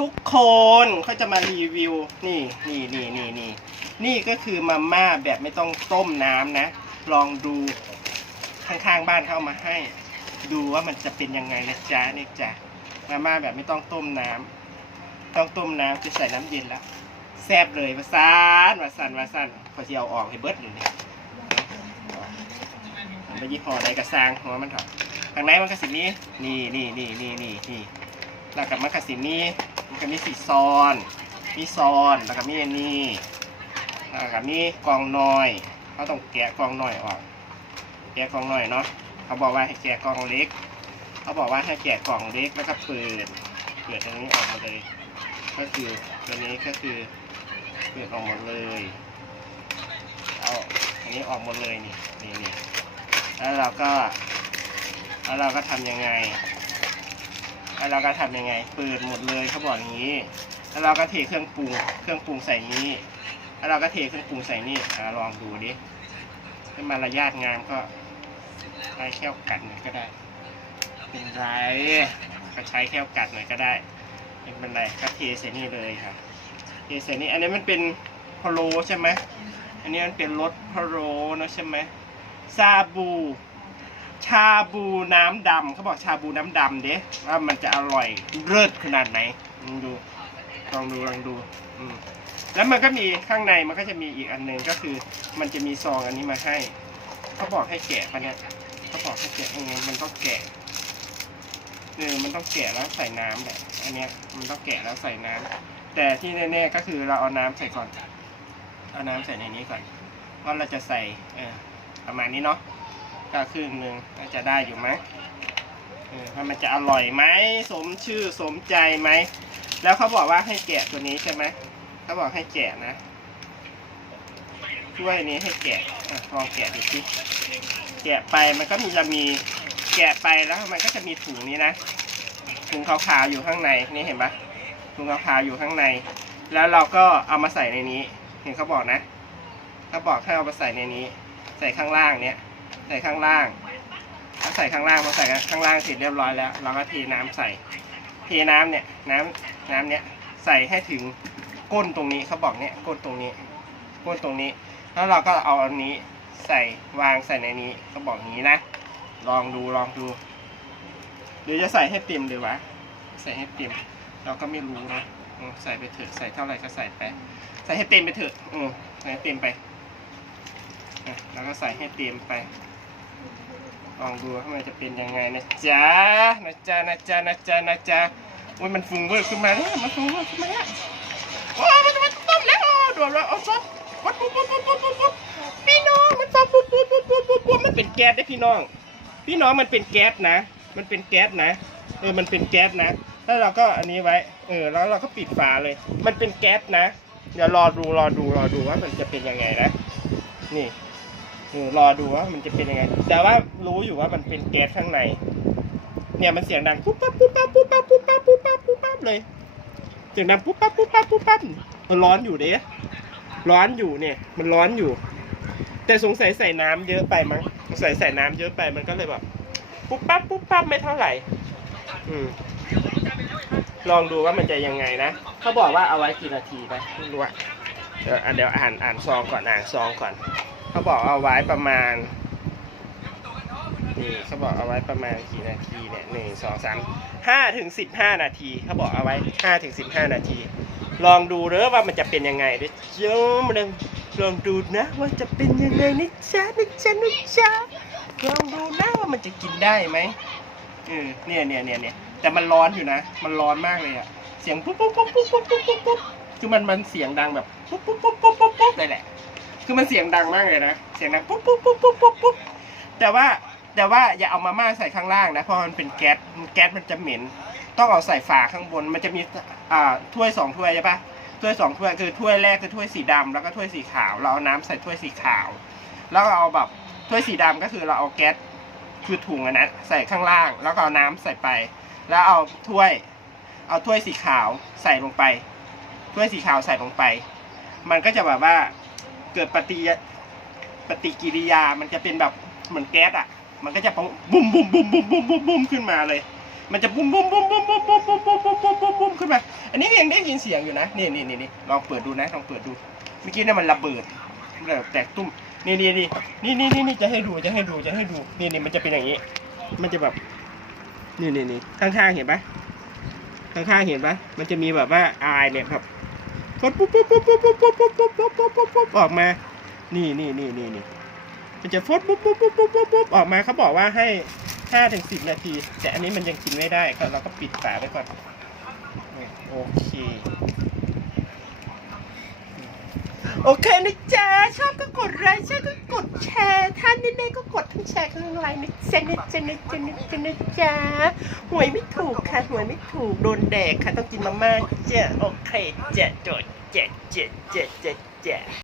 ทุกคนเขาจะมารีวิว นี่นี่นี่นี่นี่นี่ก็คือมาม่าแบบไม่ต้องต้มน้ำนะ ลองดูข้างๆบ้านเขาเอามาให้ ดูว่ามันจะเป็นยังไงนะจ๊ะนี่จ้ะมาม่าแบบไม่ต้องต้มน้ำต้องต้มน้ำคือใส่น้ำเย็นแล้วแซ่บเลยมาซานมาสันมาสันพอที่เอาออกให้เบิดเลยนี่มันไปยี่ห้อใดกระซางหัวมันเถอะข้างในมันก็สินี้นี่นี่นี่นี่นี่นี่แล้วกับมันก็สินี้ ก็มีสีซอน มีซอนแล้วก็มีอันนี้แล้วก็มีกล่องน้อยเขาต้องแกะกล่องน้อยออก แกะกล่องน้อยเนาะเขาบอกว่าให้แกะกล่องเล็ก เขาบอกว่าให้แกะกล่องเล็กแล้วก็เปิดเปิดตรงนี้ออกมาเลย ก็คือตัวนี้ก็คือเปิดออกหมดเลยเอาอันนี้ออกหมดเลยนี่นี่นี่แล้วเราก็แล้วเราก็ทำยังไง แล้วเราก็ทำยังไง เปิดหมดเลยเขาบอกอย่างนี้ แล้วเราก็เทเครื่องปรุง เครื่องปรุงใส่นี้ แล้วเราก็เทเครื่องปรุงใส่นี่อะลองดูดิให้มารยาทงามก็ใช้แค่วกัดหน่อยก็ได้ เป็นไรก็ใช้แค่วกัดหน่อยก็ได้ไม่เป็นไรก็เทใส่นี่เลยครับเทใส่นี่อันนี้มันเป็นพะโลใช่ไหมอันนี้มันเป็นรสพะโลนะใช่ไหมซาบู ชาบูน้ำดำเขาบอกชาบูน้ำดำเด้ว่ามันจะอร่อยเลิศขนาดไหนลองดูลองดูลองดูแล้วมันก็มีข้างในมันก็จะมีอีกอันหนึ่งก็คือ มันจะมีซองอันนี้มาให้เขาบอกให้แกะปะเนี่ยเขาบอกให้แกะยังไงมันต้องแกะเออมันต้องแกะแล้วใส่น้ำแหละอันเนี้ยมันต้องแกะแล้วใส่น้ำแต่ที่แน่ๆก็คือเราเอาน้ำใส่ก่อนเอาน้ำใส่ในนี้ก่อนว่าเราจะใส่เออประมาณนี้เนาะ ก็ครึ่งหนึ่งก็จะได้อยู่ไหมเออว่ามันจะอร่อยไหมสมชื่อสมใจไหม แล้วเขาบอกว่าให้แกะตัวนี้ใช่ไหมเขาบอกให้แกะนะถ้วยนี้ให้แกะอะลองแกะดูสิแกะไปมันก็มีจะมีแกะไปแล้วมันก็จะมีถุงนี้นะถุงขาวๆอยู่ข้างในนี่เห็นปะถุงขาวๆอยู่ข้างใน แล้วเราก็เอามาใส่ในนี้ เห็นเขาบอกนะเขาบอกให้เอามาใส่ในนี้ ใส่ข้างล่างเนี้ย ใส่ข้างล่างถ้าใส่ข้างล่างพอใส่ข้างล่างเสร็จเรียบร้อยแล้ว เราก็เทน้ำใส่ เทน้ำเนี่ยน้ำน้ำเนี่ยใส่ให้ถึงก้นตรงนี้เขาบอกเนี่ยก้นตรงนี้ก้นตรงนี้ แล้วเราก็เอาอันนี้ใส่วางใส่ในนี้เขาบอกอย่างนี้นะ ลองดูลองดูหรือจะใส่ให้เต็มเลยวะใส่ให้เต็มเราก็ไม่รู้นะใส่ไปเถอะใส่เท่าไหร่ก็ใส่ไปใส่ให้เต็มไปเถอะอืมใส่ให้เต็มไปแล้วก็ใส่ให้เต็มไป ลองดูว่ามันจะเป็นยังไงนะจ๊ะนะจ๊ะนะจ๊ะนะจ๊ะนะจ๊ะโอ้ยมันฟุ้งเวอร์ขึ้นมาเนี่ยมันฟุ้งเวอร์ขึ้นมาเนี่ยโอ้มันจะมาต้มแล้วโดดแล้วเอาซบปุ๊บปุ๊บปุ๊บปุ๊บปุ๊บปุ๊บพี่น้องมันฟังปุ๊บปุ๊บปุ๊บปุ๊บปุ๊บปุ๊บมันเป็นแก๊สได้พี่น้อง พี่น้องมันเป็นแก๊สนะ มันเป็นแก๊สนะเออมันเป็นแก๊สนะแล้วเราก็อันนี้ไว้ เออแล้วเราก็ปิดฝาเลย มันเป็นแก๊สนะ เดี๋ยวรอดูรอดูรอดูว่ามันจะเป็นยังไงนะ นี่ เออรอดูว่ามันจะเป็นยังไง แต่ว่ารู้อยู่ว่ามันเป็นแก๊สข้างใน เนี่ยมันเสียงดังปุ๊บปั๊บปุ๊บปั๊บปุ๊บปั๊บปุ๊บปั๊บปุ๊บปั๊บปุ๊บปั๊บเลย เสียงดังปุ๊บปั๊บปุ๊บปั๊บปุ๊บปั๊บมันร้อนอยู่เด้ร้อนอยู่เนี่ย มันร้อนอยู่ แต่สงสัยใส่น้ำเยอะไปมั้งสงสัยใส่น้ำเยอะไปมันก็เลยแบบปุ๊บปั๊บปุ๊บปั๊บไม่เท่าไหร่ อืมลองดูว่ามันจะยังไงนะเขาบอกว่าเอาไว้กี่นาทีนะไม่รู้อะเดี๋ยวอะเดี๋ยวอ่านอ่านซองก่อนอ่านซองก่อน เขาบอกเอาไว้ประมาณนี่เขาบอกเอาไว้ประมาณกี่นาทีเนี่ยหนึ่งสองสามห้าถึงสิบห้านาทีเขาบอกเอาไว้ห้าถึงสิบห้านาที ลองดูเด้อว่ามันจะเป็นยังไงเดี๋ยวเจ้ามันลองดูนะว่าจะเป็นยังไงนะจ๊ะนะจ๊ะนะจ๊ะลองดูนะว่ามันจะกินได้ไหมเออเนี่ยเนี่ยเนี่ยเนี่ยแต่มันร้อนอยู่นะ มันร้อนมากเลยอะเสียงปุ๊บปุ๊บปุ๊บปุ๊บปุ๊บปุ๊บปุ๊บคือมันมันเสียงดังแบปุ๊บปุ๊บปุ๊บปุ๊บปุ๊บปุ๊บเลยแหละ คือมันเสียงดังมากเลยนะ เสียงดังปุ๊บปุ๊บปุ๊บปุ๊บปุ๊บปุ๊บแต่ว่าแต่ว่าอย่าเอามาม่าใส่ข้างล่างนะ เพราะมันเป็นแก๊สแก๊สมันจะเหม็น ต้องเอาใส่ฝาข้างบน มันจะมีอ่าถ้วยสองถ้วยใช่ปะถ้วยสองถ้วยคือถ้วยแรกคือถ้วยสีดำแล้วก็ถ้วยสีขาว เราเอาน้ำใส่ถ้วยสีขาว แล้วก็เอาแบบถ้วยสีดำก็คือเราเอาแก๊สคือถุงอันนั้นใส่ข้างล่าง แล้วก็เอาน้ำใส่ไป แล้วเอาถ้วย เอาถ้วยสีขาวใส่ลงไป ถ้วยสีขาวใส่ลงไป มันก็จะแบบว่า เกิดปฏิปฏิกิริยามันจะเป็นแบบเหมือนแก๊สอะ มันก็จะบุ้มบุ้มบุ้มบุ้มบุ้มบุ้มบุ้มขึ้นมาเลย มันจะบุ้มบุ้มบุ้มบุ้มบุ้มบุ้มบุ้มบุ้มบุ้มบุ้มบุ้มบุ้มขึ้นมา อันนี้ยังได้ยินเสียงอยู่นะนี่นี่นี่นี่ลองเปิดดูนะลองเปิดดูเมื่อกี้นี่มันระเบิดแบบแตกตุ้มนี่นี่นี่นี่นี่นี่นี่จะให้ดูจะให้ดูจะให้ดูนี่นี่มันจะเป็นอย่างนี้ มันจะแบบนี่นี่นี่ข้างๆเห็นปะข้างๆเห็นปะมันจะมีแบบว่าอายเนี่ยครับ ปุ๊บปุ๊บปุ๊บปุ๊บปุ๊บปุ๊บปุ๊บปุ๊บปุ๊บปุ๊บปุ๊บปุ๊บออกมา นี่นี่นี่นี่นี่มันจะฟดปุ๊บปุ๊บปุ๊บปุ๊บปุ๊บปุ๊บออกมาเขาบอกว่าให้ห้าถึงสิบนาที แต่อันนี้มันยังกินไม่ได้เราก็ปิดฝาไว้ก่อน โอเค โอเคนะจ๊ะชอบก็กดไลค์ชอบก็กดแชร์ท่านนี่แม่ก็กดทั้งแชร์ทั้งไลค์นะจ๊ะนะจ๊ะนะจ๊ะนะจ๊ะนะจ๊ะหวยไม่ถูกค่ะหวยไม่ถูกโดนแดกค่ะต้องกินมาม่าจ้ะโอเคจ้ะโดดจ้ะจ้ะจ้ะจ้ะจ้ะ